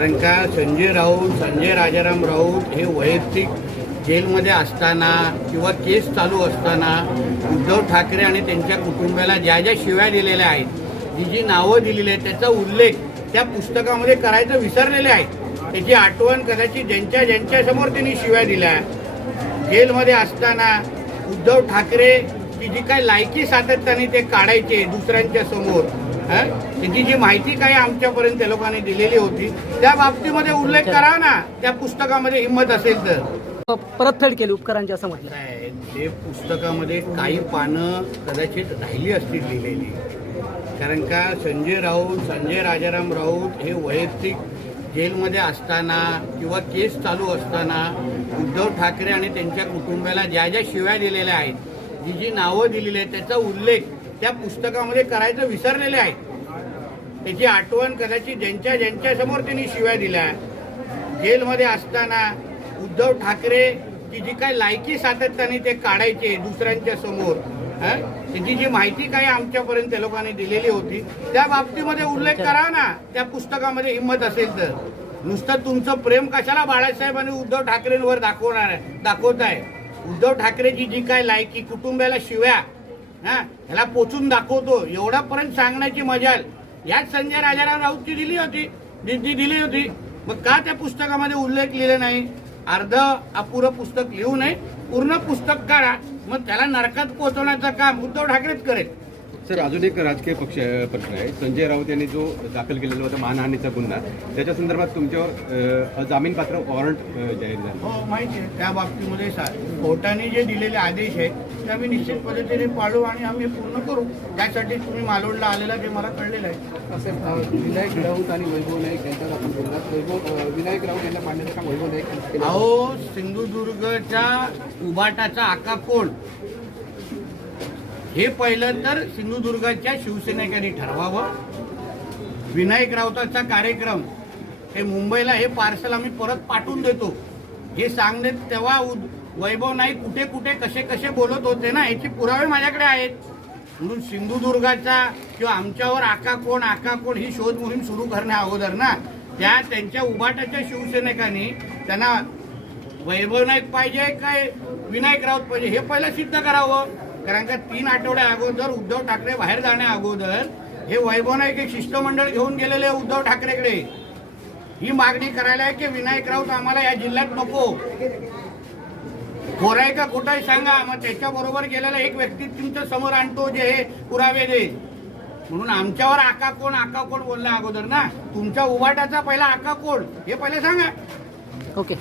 कारण का संजय राऊत संजय राजाराम राऊत हे वैयक्तिक जेलमध्ये असताना किंवा केस चालू असताना उद्धव ठाकरे आणि त्यांच्या कुटुंबाला ज्या ज्या शिव्या दिलेल्या आहेत जी जी नावं दिलेली आहेत त्याचा उल्लेख त्या पुस्तकामध्ये करायचं विसरलेले आहेत. त्याची आठवण कदाचित ज्यांच्या ज्यांच्यासमोर त्यांनी शिव्या दिल्या. जेलमध्ये असताना उद्धव ठाकरे की जी काय लायकी सातत्याने ते काढायचे दुसऱ्यांच्या समोर त्याची जी माहिती काय आमच्यापर्यंत त्या लोकांनी दिलेली होती त्या बाबतीमध्ये उल्लेख करा ना. त्या पुस्तकामध्ये हिंमत असेल तर. परतफेड केली उपकरांची असं म्हटलं. ते पुस्तकामध्ये काही पानं कदाचित राहिली असतील लिहिलेली. कारण का संजय राऊत संजय राजाराम राऊत हे वैयक्तिक जेलमध्ये असताना किंवा केस चालू असताना उद्धव ठाकरे आणि त्यांच्या कुटुंबाला ज्या ज्या शिव्या दिलेल्या आहेत जी जी नावं दिलेली आहेत त्याचा उल्लेख त्या पुस्तकामध्ये करायचं विसरलेले आहेत. त्याची आठवण कदाचित ज्यांच्या ज्यांच्या समोर त्यांनी शिव्या दिल्या. जेलमध्ये असताना उद्धव ठाकरे ची जी काय लायकी सातत्याने ते काढायचे दुसऱ्यांच्या समोर हं? त्याची जी माहिती काय आमच्यापर्यंत त्या लोकांनी दिलेली होती त्या बाबतीमध्ये उल्लेख करा ना. त्या पुस्तकामध्ये हिंमत असेल तर. नुसतं तुमचं प्रेम कशाला बाळासाहेब आणि उद्धव ठाकरेंवर दाखवणार आहे दाखवत आहे उद्धव ठाकरेची जी काय लायकी कुटुंबाला शिव्या हा ह्याला पोचून दाखवतो. एवढापर्यंत सांगण्याची मजा याच संजय राजाराम राऊतची दिली होती. जी दिली होती. मग का त्या पुस्तकामध्ये उल्लेख लिहिले नाही? अर्ध अपुरं पुस्तक लिहू नये. पूर्ण पुस्तक काढा. मग त्याला नरकात पोहोचवण्याचं काम उद्धव ठाकरेच करेल. सर अजून एक राजकीय पक्ष प्रश्न आहे. संजय राऊत यांनी जो दाखल केलेला होता मानहानीचा गुन्हा त्याच्या संदर्भात तुमच्यावर जामीनपात्र वॉरंट जाहीर झालं. हो माहिती आहे. त्या बाबतीमध्ये सा- कोर्टाने जे दिलेले आदेश आहेत ते आम्ही निश्चित पद्धतीने पाळू आणि आम्ही पूर्ण करू. त्यासाठी तुम्ही मालोडला आलेला ते मला कळलेलं आहे. अ, विनायक राऊत आणि वैभव नाईक यांच्यावर आपण वैभव विनायक राऊत यांना मांडण्याचं काम वैभव नाईक अहो सिंधुदुर्गच्या उबाटाचा आका कोण? हे पहिलं तर सिंधुदुर्गाच्या शिवसेनेकांनी ठरवावं. विनायक राऊताचा कार्यक्रम हे मुंबईला हे पार्सल आम्ही परत पाठवून देतो. हे सांगणे तेव्हा उद- वैभव नाही कुठे कुठे कसे कसे बोलत होते ना याचे पुरावे माझ्याकडे आहेत. म्हणून सिंधुदुर्गाचा किंवा आमच्यावर आका कोण आका कोण ही शोध मोहीम सुरू करण्या अगोदर ना त्या त्यांच्या उभाटाच्या शिवसैनिकांनी त्यांना वैभव नाईक पाहिजे काय विनायक राऊत पाहिजे हे पहिलं सिद्ध करावं. कारण का तीन आठवड्या अगोदर उद्धव ठाकरे बाहेर जाण्या अगोदर हे वैभव नाईक एक शिष्टमंडळ घेऊन गेलेले उद्धव ठाकरेकडे. ही मागणी करायला आहे की विनायक राऊत आम्हाला या जिल्ह्यात नको. खोरं आहे का खोटं आहे सांगा. मग त्याच्या बरोबर गेलेला एक व्यक्ती तुमच्यासमोर आणतो जे हे पुरावे दे. म्हणून आमच्यावर आका कोण आका कोण बोलल्या अगोदर ना? तुमच्या उभाटाचा पहिला आका कोण? हे पहिले सांगा. ओके.